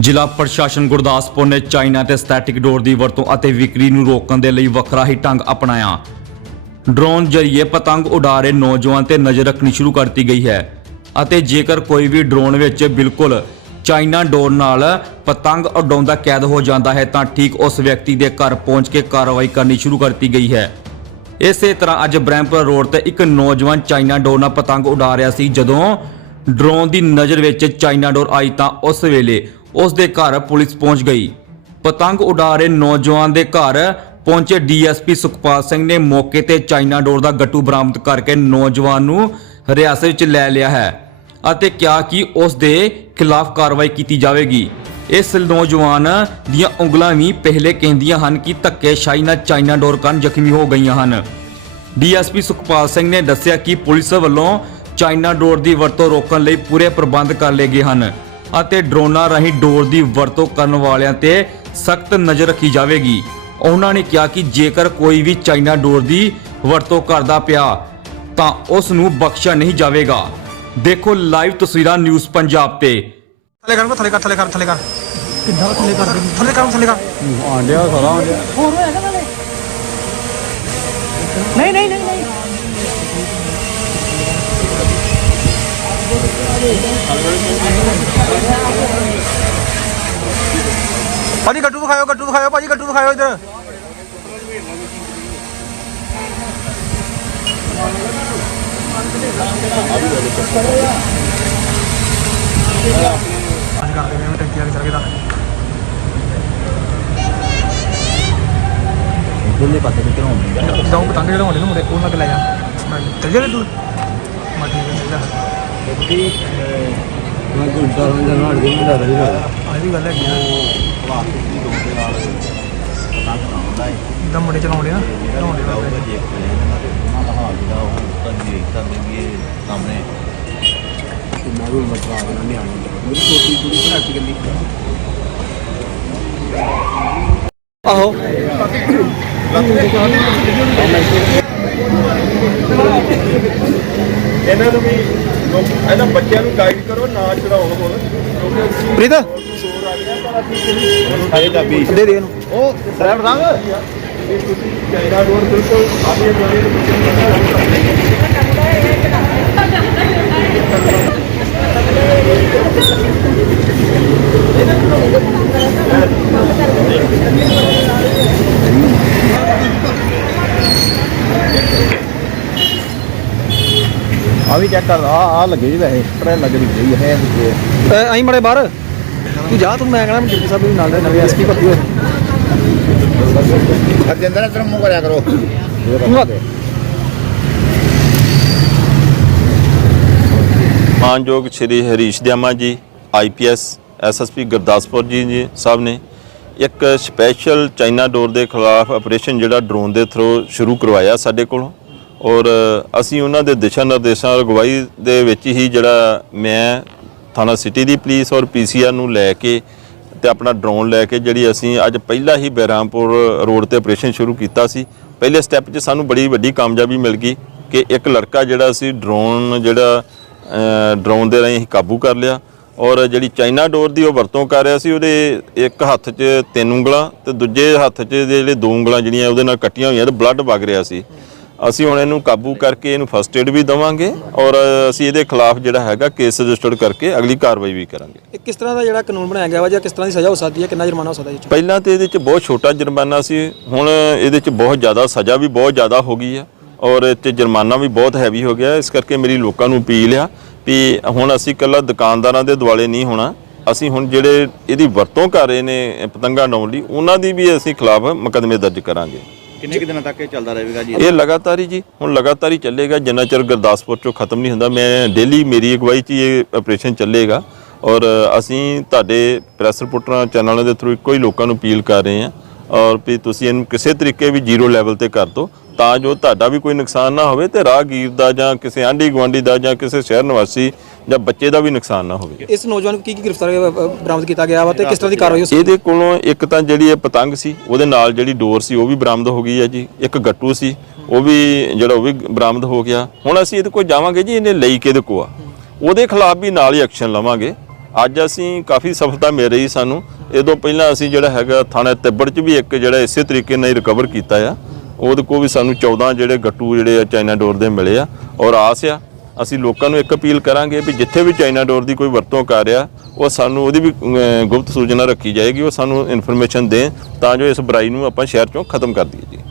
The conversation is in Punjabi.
ਜ਼ਿਲ੍ਹਾ ਪ੍ਰਸ਼ਾਸਨ ਗੁਰਦਾਸਪੁਰ ਨੇ ਚਾਈਨਾ ਤੇ ਸਟੈਟਿਕ ਡੋਰ ਦੀ ਵਰਤੋਂ ਅਤੇ ਵਿਕਰੀ ਨੂੰ ਰੋਕਣ ਦੇ ਲਈ ਵੱਖਰਾ ਹੀ ਢੰਗ ਅਪਣਾਇਆ। ਡਰੋਨ ਜਰੀਏ ਪਤੰਗ ਉਡਾਰੇ ਨੌਜਵਾਨ ਤੇ ਨਜ਼ਰ ਰੱਖਣੀ ਸ਼ੁਰੂ ਕਰਤੀ ਗਈ ਹੈ ਅਤੇ ਜੇਕਰ ਕੋਈ ਵੀ ਡਰੋਨ ਵਿੱਚ ਬਿਲਕੁਲ ਚਾਈਨਾ ਡੋਰ ਨਾਲ ਪਤੰਗ ਉਡਾਉਂਦਾ ਕੈਦ ਹੋ ਜਾਂਦਾ ਹੈ ਤਾਂ ਠੀਕ ਉਸ ਵਿਅਕਤੀ ਦੇ ਘਰ ਪਹੁੰਚ ਕੇ ਕਾਰਵਾਈ ਕਰਨੀ ਸ਼ੁਰੂ ਕਰਤੀ ਗਈ ਹੈ। ਇਸੇ ਤਰ੍ਹਾਂ ਅੱਜ ਬ੍ਰਹਮਪੁਰ ਰੋਡ ਤੇ ਇੱਕ ਨੌਜਵਾਨ ਚਾਈਨਾ ਡੋਰ ਨਾਲ ਪਤੰਗ ਉਡਾ ਰਿਹਾ ਸੀ। ਜਦੋਂ ਡਰੋਨ ਦੀ ਨਜ਼ਰ ਵਿੱਚ ਚਾਈਨਾ ਡੋਰ ਆਈ ਤਾਂ ਉਸ ਵੇਲੇ ਉਸ ਦੇ ਘਰ ਪੁਲਿਸ ਪਹੁੰਚ ਗਈ। ਪਤੰਗ ਉਡਾ ਰਹੇ ਨੌਜਵਾਨ ਦੇ ਘਰ ਪਹੁੰਚੇ ਡੀਐਸਪੀ ਸੁਖਪਾਲ ਸਿੰਘ ਨੇ ਮੌਕੇ ਤੇ ਚਾਈਨਾ ਡੋਰ ਦਾ ਗੱਟੂ ਬਰਾਮਦ ਕਰਕੇ ਨੌਜਵਾਨ ਨੂੰ ਹਿਰਾਸਤ ਵਿੱਚ ਲੈ ਲਿਆ ਹੈ ਅਤੇ ਕਿਹਾ ਕਿ ਉਸ ਦੇ ਖਿਲਾਫ ਕਾਰਵਾਈ ਕੀਤੀ ਜਾਵੇਗੀ। ਇਸ ਨੌਜਵਾਨ ਦੀਆਂ ਉਂਗਲਾਂ ਵੀ ਪਹਿਲੇ ਕਹਿੰਦੀਆਂ ਹਨ ਕਿ ਧੱਕੇਸ਼ਾਹੀ ਨਾਲ ਚਾਈਨਾ ਡੋਰ ਕਾਰਨ ਜ਼ਖਮੀ ਹੋ ਗਈਆਂ ਹਨ। ਡੀਐਸਪੀ ਸੁਖਪਾਲ ਸਿੰਘ ਨੇ ਦੱਸਿਆ ਕਿ ਪੁਲਿਸ ਵੱਲੋਂ ਚਾਈਨਾ ਡੋਰ ਦੀ ਵਰਤੋਂ ਰੋਕਣ ਲਈ ਪੂਰੇ ਪ੍ਰਬੰਧ ਕਰ ਲਏ ਗਏ ਹਨ। ਅਤੇ ਡਰੋਨਾਂ ਰਾਹੀਂ ਡੋਰ ਦੀ ਵਰਤੋਂ ਕਰਨ ਵਾਲਿਆਂ ਤੇ ਸਖਤ ਨਜ਼ਰ ਰੱਖੀ ਜਾਵੇਗੀ। ਉਹਨਾਂ ਨੇ ਕਿਹਾ ਕਿ ਜੇਕਰ ਕੋਈ ਵੀ ਚਾਈਨਾ ਡੋਰ ਦੀ ਵਰਤੋਂ ਕਰਦਾ ਪਿਆ ਤਾਂ ਉਸ ਨੂੰ ਬਖਸ਼ਿਆ ਨਹੀਂ ਜਾਵੇਗਾ। ਦੇਖੋ ਲਾਈਵ ਤਸਵੀਰਾਂ ਨਿਊਜ਼ ਪੰਜਾਬ ਤੇ। ਥੱਲੇ ਕਰ ਥੱਲੇ ਕਰ ਥੱਲੇ ਕਰ ਥੱਲੇ ਕਰ। ਕਿੱਦਾਂ ਥੱਲੇ ਕਰ? ਥੱਲੇ ਕਰ ਥੱਲੇ ਕਰ। ਆਂਡਿਆ ਸਾਰਾ ਆਂਡਿਆ। ਹੋਰ ਹੋਏਗਾ ਨਾਲੇ? ਨਹੀਂ ਨਹੀਂ ਨਹੀਂ ਨਹੀਂ। ਭਾਜੀ ਗੱਟੂ ਵਿਖਾਇਓ ਗੱਟੂ ਵਿਖਾਇਓ ਭਾਜੀ ਗੱਟੂ ਵਿਖਾਇਓ ਇੱਧਰ। ਅੱਜ ਕਰਦੇ ਨੇ ਟੈਂਕੀ ਵਾਲੇ ਚਲ ਗਏ ਤਾਂ ਦੋਨੇ ਪਾਸੇ ਕਿੱਥੇ ਹੋਣਗੇ ਜਾਉਂ ਪਤੰਗ ਜਿਹੜਾ ਹੋਣੇ ਨੂੰ ਮੁੰਡੇ ਉਹਨਾਂ ਕੇ ਲੈ ਜਾ। ਮੈਂ ਚੱਲ ਜਾ ਤੂੰ। ਮੈਂ ਠੀਕ ਹੈ ਚੱਲ। ਜਾ ਮੈਂ ਗੁੱਡਾ ਰੰਗ ਨਾਲ ਦੇ ਮੁੰਡਾ ਰਹੀ ਨਾ ਆਹ ਗੱਲ ਹੈਗੀ ਆ। ਇਦਾਂ ਮੁੰਡੇ ਚਲਾਉਂਦੇ ਨਾ ਚਲਾਉਂਦੇ ਨਾ ਮੈਂ ਵੀ ਮਤਰਾ ਦੇਣਾ ਨਿਆਣੇ ਮੇਰੀ ਛੋਟੀ ਕੁੜੀ ਭਰਾ ਗੰਦੀ ਆਹੋ। ਇਹਨਾਂ ਨੂੰ ਵੀ ਲੋਕ ਇਹਨਾਂ ਬੱਚਿਆਂ ਨੂੰ ਗਾਈਡ ਕਰੋ ਨਾ ਚੜਾਉਣ ਹੁਣ ਕਿਉਂਕਿ ਪ੍ਰੀਤ? ਸਾਰੇ ਦਾ ਵੀ ਦੇ ਦੇ ਇਹਨੂੰ। ਉਹ ਸਰਬ ਰੰਗ ਇਹ ਤੁਸੀਂ ਚਾਈਨਾ ਡੋਰ ਬਿਲਕੁਲ ਆਦੀਆਂ ਜੋੜੇ ਦੇ ਆ ਵੀ ਚੈੱਕ ਕਰ ਆ ਆ ਲੱਗੇ ਜੀ ਵੈਸੇ ਪਰ ਲੱਗ ਰਹੀ ਹੈ ਇਹ ਆਈ ਮੜੇ ਬਾਹਰ। ਤੂੰ ਜਾ ਤੂੰ ਮੈਂ ਕਹਣਾ ਡਿਪਟੀ ਸਾਹਿਬ ਵੀ ਨਾਲ ਦੇ ਨਵੇਂ ਐਸਪੀ ਭਰਤੀ ਹੋਏ। ਅਰਜਿੰਦਰ ਤੇਰਾ ਮੂੰਹ ਕਰਿਆ ਕਰੋ। ਮਾਨਯੋਗ ਸ਼੍ਰੀ ਹਰੀਸ਼ ਦਿਆਮਾ ਜੀ ਆਈਪੀਐਸ ਐਸਐਸਪੀ ਗੁਰਦਾਸਪੁਰ ਜੀ ਜੀ ਸਾਹਿਬ ਨੇ ਇੱਕ ਸਪੈਸ਼ਲ ਚਾਈਨਾ ਡੋਰ ਦੇ ਖਿਲਾਫ ਆਪਰੇਸ਼ਨ ਜਿਹੜਾ ਡਰੋਨ ਦੇ ਥਰੂ ਸ਼ੁਰੂ ਕਰਵਾਇਆ ਸਾਡੇ ਕੋਲੋਂ। ਔਰ ਅਸੀਂ ਉਹਨਾਂ ਦੇ ਦਿਸ਼ਾ ਨਿਰਦੇਸ਼ਾਂ ਅਗਵਾਈ ਦੇ ਵਿੱਚ ਹੀ ਜਿਹੜਾ ਮੈਂ ਥਾਣਾ ਸਿਟੀ ਦੀ ਪੁਲਿਸ ਔਰ ਪੀਸੀਆਰ ਨੂੰ ਲੈ ਕੇ ਤੇ ਆਪਣਾ ਡਰੋਨ ਲੈ ਕੇ ਜਿਹੜੀ ਅਸੀਂ ਅੱਜ ਪਹਿਲਾਂ ਹੀ ਬੈਰਾਮਪੁਰ ਰੋਡ ਤੇ ਆਪਰੇਸ਼ਨ ਸ਼ੁਰੂ ਕੀਤਾ ਸੀ, ਪਹਿਲੇ ਸਟੈਪ 'ਚ ਸਾਨੂੰ ਬੜੀ ਵੱਡੀ ਕਾਮਯਾਬੀ ਮਿਲ ਗਈ ਕਿ ਇੱਕ ਲੜਕਾ ਜਿਹੜਾ ਸੀ ਡਰੋਨ ਜਿਹੜਾ ਡਰੋਨ ਦੇ ਰਾਹੀਂ ਅਸੀਂ ਕਾਬੂ ਕਰ ਲਿਆ ਔਰ ਜਿਹੜੀ ਚਾਈਨਾ ਡੋਰ ਦੀ ਉਹ ਵਰਤੋਂ ਕਰ ਰਿਹਾ ਸੀ, ਉਹਦੇ ਇੱਕ ਹੱਥ 'ਚ ਤਿੰਨ ਉਂਗਲਾਂ ਤੇ ਦੂਜੇ ਹੱਥ 'ਚ ਜਿਹੜੇ ਦੋ ਉਂਗਲਾਂ ਜਿਹੜੀਆਂ ਉਹਦੇ ਨਾਲ ਕੱਟੀਆਂ ਹੋਈਆਂ ਤੇ ਬਲੱਡ ਵਗ ਰਿਹਾ ਸੀ। ਅਸੀਂ ਹੁਣ ਇਹਨੂੰ ਕਾਬੂ ਕਰਕੇ ਇਹਨੂੰ ਫਸਟ ਏਡ ਵੀ ਦਵਾਂਗੇ ਔਰ ਅਸੀਂ ਇਹਦੇ ਖਿਲਾਫ ਜਿਹੜਾ ਹੈਗਾ ਕੇਸ ਰਜਿਸਟਰਡ ਕਰਕੇ ਅਗਲੀ ਕਾਰਵਾਈ ਵੀ ਕਰਾਂਗੇ। ਇਹ ਕਿਸ ਤਰ੍ਹਾਂ ਦਾ ਜਿਹੜਾ ਕਾਨੂੰਨ ਬਣਾਇਆ ਗਿਆ ਵਾ ਜਾਂ ਕਿਸ ਤਰ੍ਹਾਂ ਦੀ ਸਜ਼ਾ ਹੋ ਸਕਦੀ ਹੈ? ਕਿੰਨਾ ਜੁਰਮਾਨਾ ਹੋ ਸਕਦਾ ਇਹ 'ਚ ਪਹਿਲਾਂ ਤੇ ਇਹਦੇ 'ਚ ਬਹੁਤ ਛੋਟਾ ਜੁਰਮਾਨਾ ਸੀ ਹੁਣ ਇਹਦੇ 'ਚ ਬਹੁਤ ਜ਼ਿਆਦਾ ਸਜ਼ਾ ਵੀ ਬਹੁਤ ਜ਼ਿਆਦਾ ਹੋ ਗਈ ਆ ਔਰ ਇਹ 'ਚ ਜੁਰਮਾਨਾ ਵੀ ਬਹੁਤ ਹੈਵੀ ਹੋ ਗਿਆ। ਇਸ ਕਰਕੇ ਮੇਰੀ ਲੋਕਾਂ ਨੂੰ ਅਪੀਲ ਆ ਵੀ ਹੁਣ ਅਸੀਂ ਇਕੱਲਾ ਦੁਕਾਨਦਾਰਾਂ ਦੇ ਦੁਆਲੇ ਨਹੀਂ ਹੋਣਾ। ਅਸੀਂ ਹੁਣ ਜਿਹੜੇ ਇਹਦੀ ਵਰਤੋਂ ਕਰ ਰਹੇ ਨੇ ਪਤੰਗਾ ਉਡਾਉਣ ਲਈ ਉਹਨਾਂ ਦੀ ਵੀ ਅਸੀਂ ਖਿਲਾਫ ਮੁਕੱਦਮੇ ਦਰਜ ਕਰਾਂਗੇ। ਕਿੰਨੇ ਕਿ ਦਿਨਾਂ ਤੱਕ ਇਹ ਚੱਲਦਾ ਰਹੇਗਾ ਜੀ? ਇਹ ਲਗਾਤਾਰ ਹੀ ਜੀ, ਹੁਣ ਲਗਾਤਾਰ ਹੀ ਚੱਲੇਗਾ, ਜਿੰਨਾ ਚਿਰ ਗੁਰਦਾਸਪੁਰ ਚੋਂ ਖਤਮ ਨਹੀਂ ਹੁੰਦਾ, ਮੈਂ ਡੇਲੀ ਮੇਰੀ ਅਗਵਾਈ 'ਚ ਹੀ ਇਹ ਆਪਰੇਸ਼ਨ ਚੱਲੇਗਾ। ਔਰ ਅਸੀਂ ਤੁਹਾਡੇ ਪ੍ਰੈਸ ਰਿਪੋਰਟਰਾਂ ਚੈਨਲਾਂ ਦੇ ਥਰੂ ਇੱਕੋ ਹੀ ਲੋਕਾਂ ਨੂੰ ਅਪੀਲ ਕਰ ਰਹੇ ਹਾਂ। ਔਰ ਵੀ ਤੁਸੀਂ ਇਹਨੂੰ ਕਿਸੇ ਤਰੀਕੇ ਵੀ ਜ਼ੀਰੋ ਲੈਵਲ ਤੇ ਕਰ ਦਿਓ। ਤਾਂ ਜੋ ਤੁਹਾਡਾ ਵੀ ਕੋਈ ਨੁਕਸਾਨ ਨਾ ਹੋਵੇ ਤੇ ਰਾਹਗੀਰ ਦਾ ਜਾਂ ਕਿਸੇ ਆਂਢੀ ਗੁਆਂਢੀ ਦਾ ਜਾਂ ਕਿਸੇ ਸ਼ਹਿਰ ਨਿਵਾਸੀ ਜਾਂ ਬੱਚੇ ਦਾ ਵੀ ਨੁਕਸਾਨ ਨਾ ਹੋਵੇ। ਇਸ ਨੌਜਵਾਨ ਨੂੰ ਕੀ ਕੀ ਗ੍ਰਿਫਤਾਰ ਅ, ਅ, ਬਰਾਮਦ ਕੀਤਾ ਗਿਆ ਵਾ ਤੇ ਕਿਸ ਤਰ੍ਹਾਂ ਦੀ ਕਾਰਵਾਈ ਹੋ ਸਕਦੀ ਇਹਦੇ ਕੋਲੋਂ ਇੱਕ ਤਾਂ ਜਿਹੜੀ ਇਹ ਪਤੰਗ ਸੀ ਉਹਦੇ ਨਾਲ ਜਿਹੜੀ ਡੋਰ ਸੀ ਉਹ ਵੀ ਬਰਾਮਦ ਹੋ ਗਈ ਹੈ ਜੀ। ਇੱਕ ਗੱਟੂ ਸੀ ਉਹ ਵੀ ਜਿਹੜਾ ਉਹ ਵੀ ਬਰਾਮਦ ਹੋ ਗਿਆ। ਹੁਣ ਅਸੀਂ ਇਹਦੇ ਕੋਲ ਜਾਵਾਂਗੇ ਜੀ ਇਹਨੇ ਲਈ ਕਿਹਦੇ ਕੋ ਆ? ਉਹਦੇ ਖਿਲਾਫ ਵੀ ਨਾਲ ਹੀ ਐਕਸ਼ਨ ਲਵਾਂਗੇ। ਅੱਜ ਅਸੀਂ ਕਾਫੀ ਸਫਲਤਾ ਮਿਲ ਰਹੀ ਸਾਨੂੰ। ਇਹ ਤੋਂ ਪਹਿਲਾਂ ਅਸੀਂ ਜਿਹੜਾ ਹੈਗਾ ਥਾਣਾ ਤਿੱਬੜ 'ਚ ਵੀ ਇੱਕ ਜਿਹੜਾ ਇਸੇ ਤਰੀਕੇ ਨਾਲ ਰਿਕਵਰ ਕੀਤਾ ਆ। ਉਹਦੇ ਕੋਲ ਵੀ ਸਾਨੂੰ 14 ਜਿਹੜੇ ਗੱਟੂ ਜਿਹੜੇ ਆ ਚਾਈਨਾ ਡੋਰ ਦੇ ਮਿਲੇ ਆ। ਔਰ ਆਸ ਆ, ਅਸੀਂ ਲੋਕਾਂ ਨੂੰ ਇੱਕ ਅਪੀਲ ਕਰਾਂਗੇ ਵੀ ਜਿੱਥੇ ਵੀ ਚਾਈਨਾ ਡੋਰ ਦੀ ਕੋਈ ਵਰਤੋਂ ਕਰ ਰਿਹਾ, ਉਹ ਸਾਨੂੰ ਉਹਦੀ ਵੀ ਗੁਪਤ ਸੂਚਨਾ ਰੱਖੀ ਜਾਏਗੀ, ਉਹ ਸਾਨੂੰ ਇਨਫੋਰਮੇਸ਼ਨ ਦੇਣ, ਤਾਂ ਜੋ ਇਸ ਬੁਰਾਈ ਨੂੰ ਆਪਾਂ ਸ਼ਹਿਰ ਚੋਂ ਖਤਮ ਕਰ ਦਈਏ ਜੀ।